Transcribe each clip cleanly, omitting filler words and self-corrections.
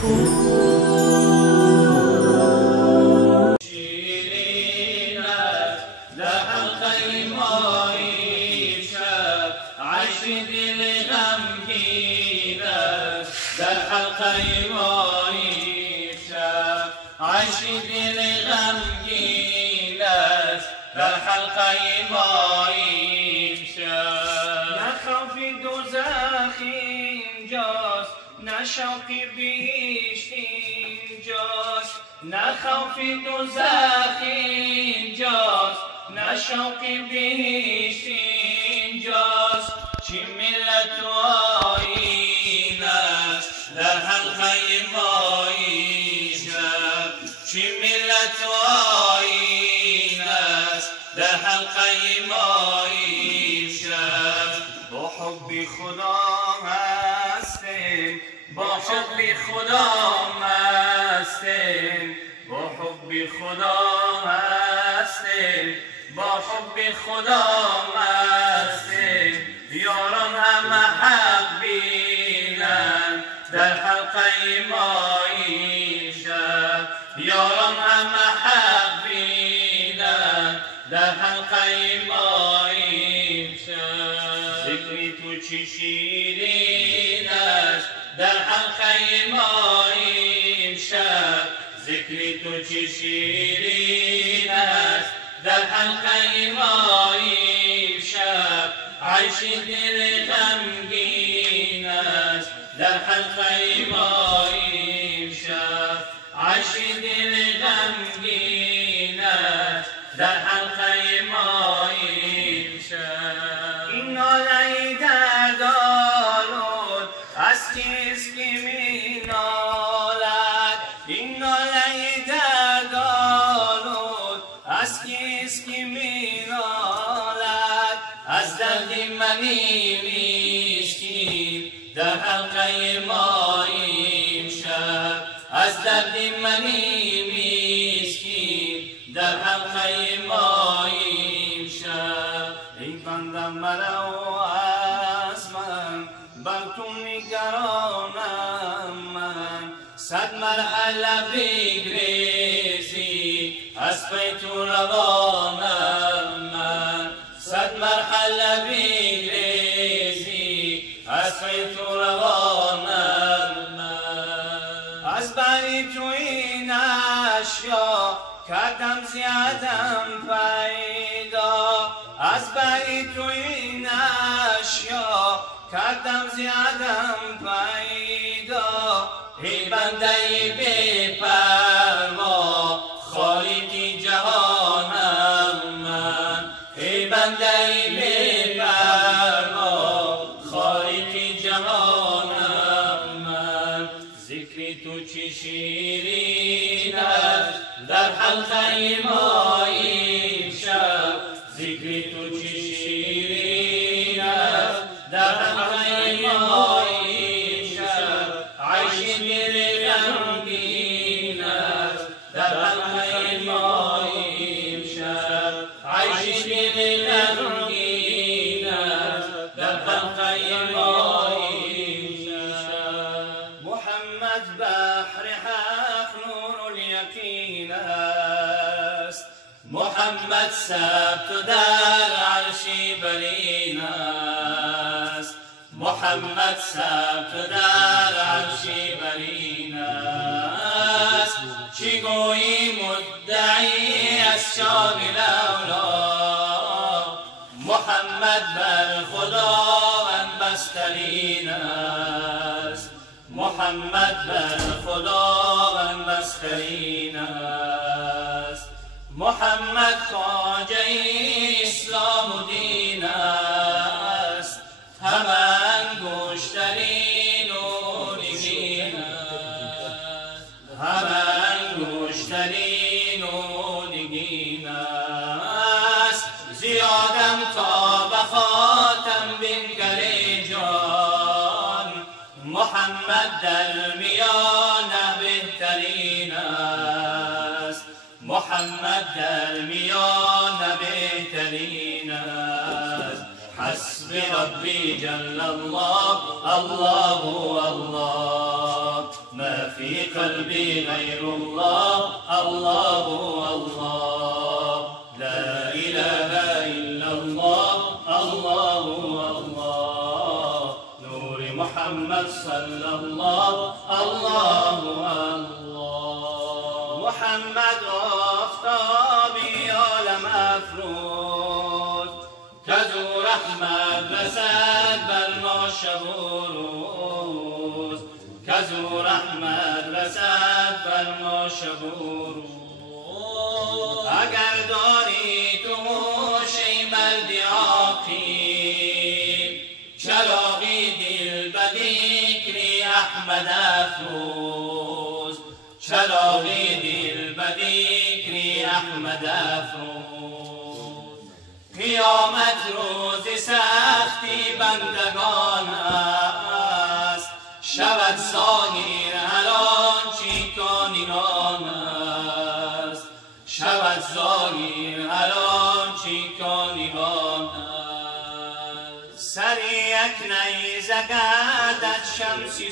شیرین است در حلقه مایی شب، عیش دل غمگین است در حلقه مایی شب، عیش دل غمگین است در حلقه مایی شب. نه خوف دوزخ اینجاست، نه شوق بهشت اینجاست، نه خوف دوزخ اینجاست، نه شوق بهشت اینجاست. چی ملت و آیین است در حلقه مایی شب، چی ملت و آیین است در حلقه مایی شب. با حب خدا مستیم، با حب خدا مستیم، با حب خدا مستیم، با حب خدا مستیم. یاران همه حق بینند در حلقه مایی شب، یاران همه حق بینند در حلقه مایی شب. ذکری تو چی شیرین است در حلقه مایی شب، ذکری تو چی شیرین است در حلقه مایی شب. عیش دل غمگین است در حلقه مایی شب، عیش دل غمگین است در حلقه مایی شب. این ناله دردآلود از کیست که می نالد، این ناله دردآلود از کیست که می نالد. از درد منی میشکین در حلقه مایی شب، از درد منی میشکین در حلقه مایی شب. ای بنده مرو از من، بر تو نگرانم من. صد مرحله بگریزی از پی تو روانم من، صد مرحله بگریزی از پی تو روانم من. از بری تو این اشیا کردم زیادم پیدا، از بری تو این اشیا کردم زیادم پیدا. ای بنده بی پروا خالقی جهانم من، ای بنده بی پروا خالقی جهانم من. ذکری تو چی شیرین است در حلقه مایی شب، ذکری تو چی شیرین است در حلقه مایی شب. عیش دل غمگین است در حلقه مایی شب، عیش دل غمگین است در حلقه مایی شب. محمد بحر حق نور الیقین است، محمد ثبت در عرشی برین است، محمد ثبت در عرشی برین است. چی گویی مدعی از شام الاولا، محمد بر خداوند بسترین است، محمد بر خداوند بسترین است. محمد خواجه اسلام و دین است، همه انگشترین و نگین است، همه انگشترین و نگین است. زیادم تا به خاتم بنگر جان، محمد در میانه بهترین است، محمد در میان بهترین است. حسب ربی جل الله، الله الله ما في قلبي غير الله الله الله لا إله إلا الله الله الله نور محمد صلى الله الله الله محمد آفتابی عالم افروز کزو رحمت رسد بر ما شب و روز کزو رحمت رسد بر ما شب و روز اگر داری تو هوش ای مرد عاقل چراغی دل بدیکری احمد افروز چراغی دل بدیکری احمد افروز قیامت روز سختی بندگان است شود ظاهر هر آنچه کانیان است شود ظاهر هر آنچه کانیان است سری یک نیزه گردد شمسی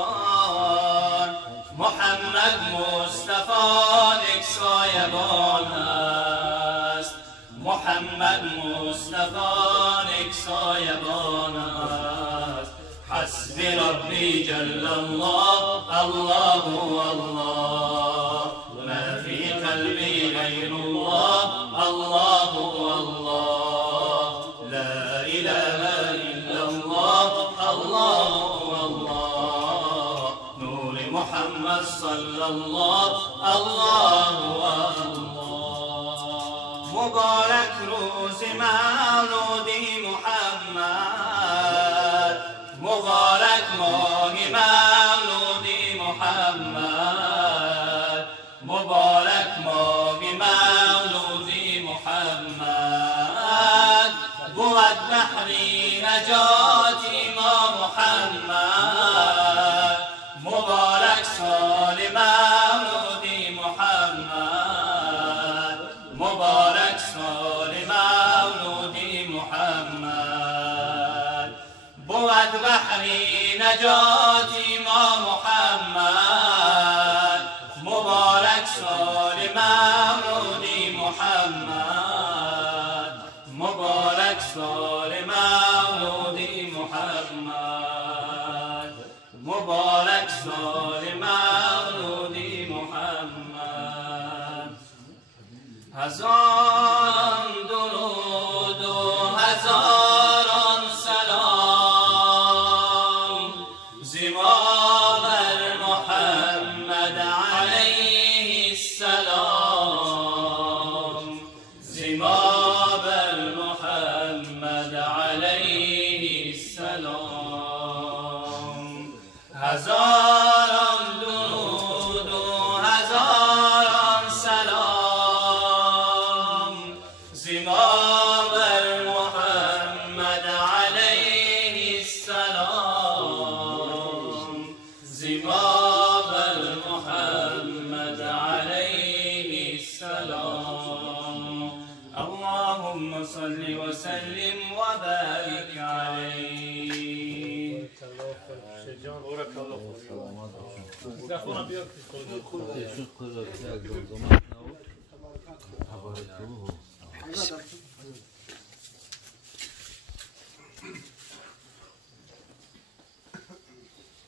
سوزان محمد مصطفی یک سایبان است محمد مصطفی یک سایبان است حسبی ربی جل الله الله الله ما فی قلبی غیر الله الله الله لا اله الا الله الله الله نور محمد صلی الله الله مبارک روز مولودی محمد مبارک ماه مولودی محمد مبارک ماه مولودی محمد بود بحری نجاتی ما محمد مبارک سال مولودی محمد مبارک سال مولودی محمد بود بحری نجاتی ما محمد مبارک سال مولودی محمد مبارک سال مولودی محمد مبارک سال مولودی محمد هزاران درود و هزاران سلام زما بر محمد علیه السلام زما بر محمد علیه السلام هزاران درود و هزاران سلام زما بر محمد علیه السلام زما بر محمد علیه السلام اللهم صل وسلم وبارك عليه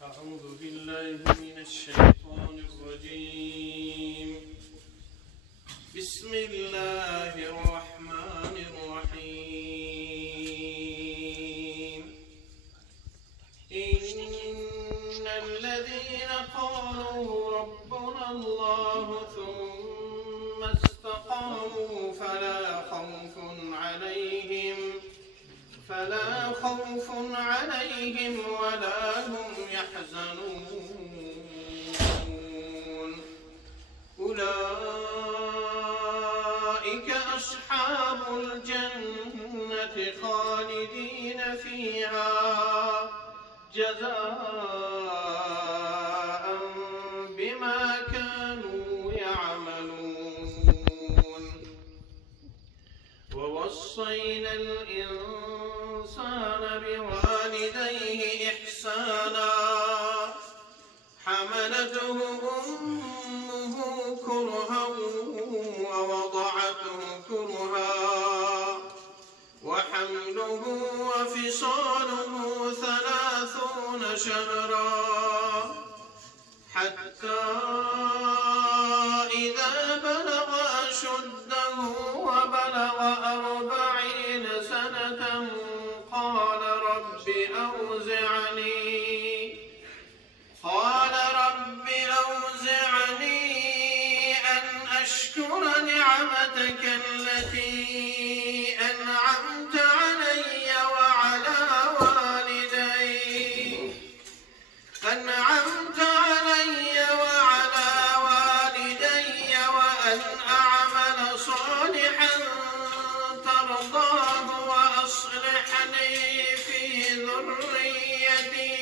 أعوذ بالله من الشيطان الرجيم بسم الله الرحمن الرحيم إن الذين قالوا ربنا الله ثم استقاموا فلا خوف عليهم ولا هم يحزنون أولئك أصحاب الجنة خالدين فيها جزاء بما كانوا يعملون ووصينا الإنسان بوالديه إحسانا حمله حتى إذا بلغ أشده وبلغ 40 سنة قال رب أوزعني أن أشكر نعمتك التي أنعمت علي وعلى والدي وأن أعمل صالحا ترضاه وأصلح لي في ذريتي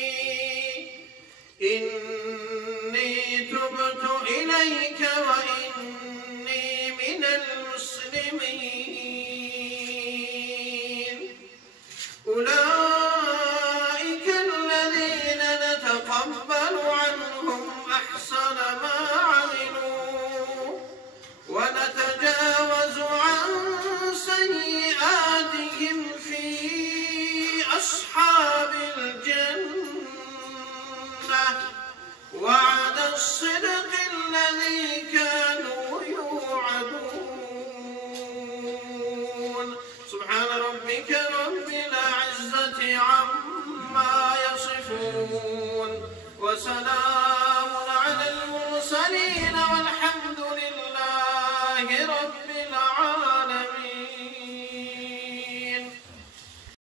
إني تبت إليك وإني من المسلمين أولئك الذين نتقبل عنهم أحسن ما عملوا ونتجاوز عن سيئاتهم في أصحاب الجنة وعد الصدق الذي كانوا يوعدون سبحان ربك رب العزة عما يصفون وسلام